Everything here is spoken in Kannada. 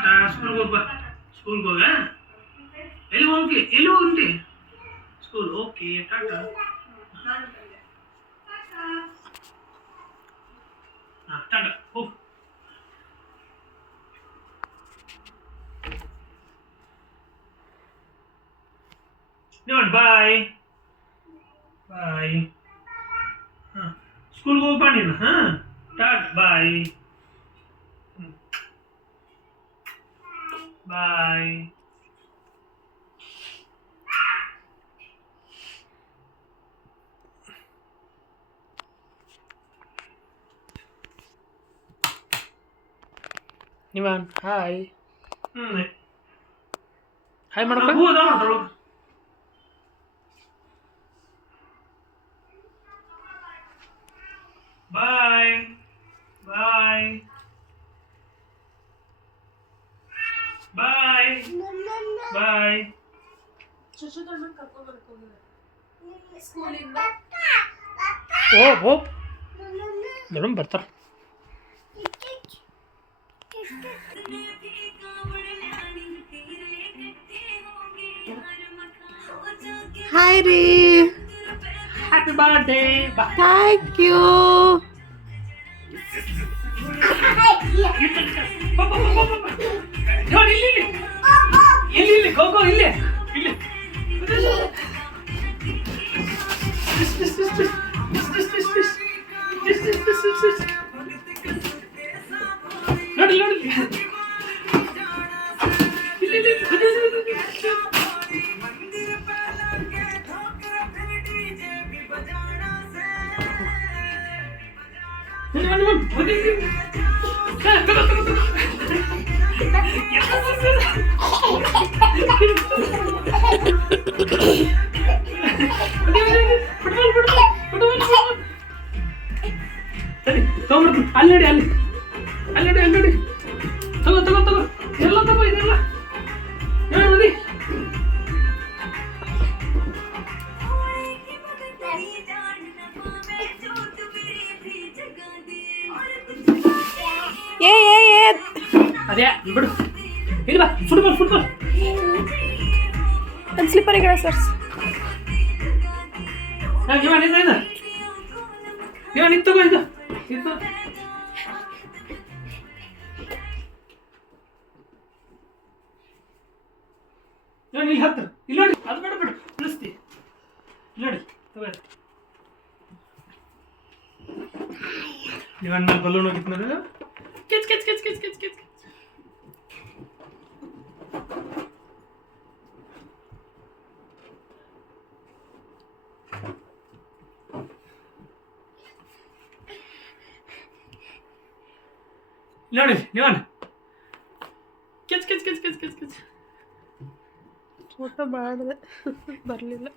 ಟಾಟಾ ಸ್ಕೂಲ್ಗೆ ಹೋಗ್ಬಾ ಸ್ಕೂಲ್ಗೆ ಹೋಗ ಎಲ್ಲಿ ಹೋಗ್ತಿ ಸ್ಕೂಲ್ ಓಕೆ ಟಾಟಾ ಟಾಟಾ ಹೋಗ್ ನಿವನ್ ಬಾಯ್ ಬಾಯ್ ಹಾಂ ಸ್ಕೂಲ್ಗೆ ಹೋಗ್ಬಾ ನೀನು ಹಾಂ ಟಾಟಾ ಬಾಯ್ ಬಾಯ್ ನಿವಾನ್ ಹಾಯ್ ಹಾಯ್ ಮಾಡಪ್ಪ ಬಾಯ್ ಬಾಯ್ ಬಾಯ್ ಬಾಯ್ ಓ ಮೇಡಮ್ ಬರ್ತಾರೆ ಹಾಯ್ ರೀ ಹ್ಯಾಪಿ ಬರ್ಡೇ ಥ್ಯಾಂಕ್ ಯು ನೋಡಿ ಇಲ್ಲಿ ಹೋಗೋ ಇಲ್ಲೇ ಇಲ್ಲಿ ನೋಡಿ ನೋಡಿ ಸರಿ ತಗೊಂಡ್ಬಿಡ್ತು ಅಲ್ಲಿ ನೋಡಿ ಅಲ್ಲಿ ನೋಡಿ ತಗೋ ಎಲ್ಲ ತಗೋ ಇದೆಲ್ಲ ನೋಡಿ ಏ ಅದೇ ಬಿಡು ಇಲ್ಲಿ ಬಾ ಫುಟ್ಬಾಲ್ ಒಂದು ಸ್ಲಿಪ್ಪರ್ ಈಗ ಸರ್ ಇವ ನಿಂತಗೋ ಇದು ಇಲ್ಲಿ ಹತ್ತು ಇಲ್ಲಿ ನೋಡಿ ಅದು ಬೇಡ ನಿಲ್ಲಿಸ್ತಿ ನೋಡಿ ತಗೋ ಇವನ್ ಮೇಲೆ ಬಲೂನ್ ಹೋಗಿತ್ತು ನೋಡಿ ಕೆಚ್ ನೋಡಿ ನಿವನ್ ಕೆಚ್ ಫೋಟೋ ಮಾಡಿದೆ ಬರಲಿಲ್ಲ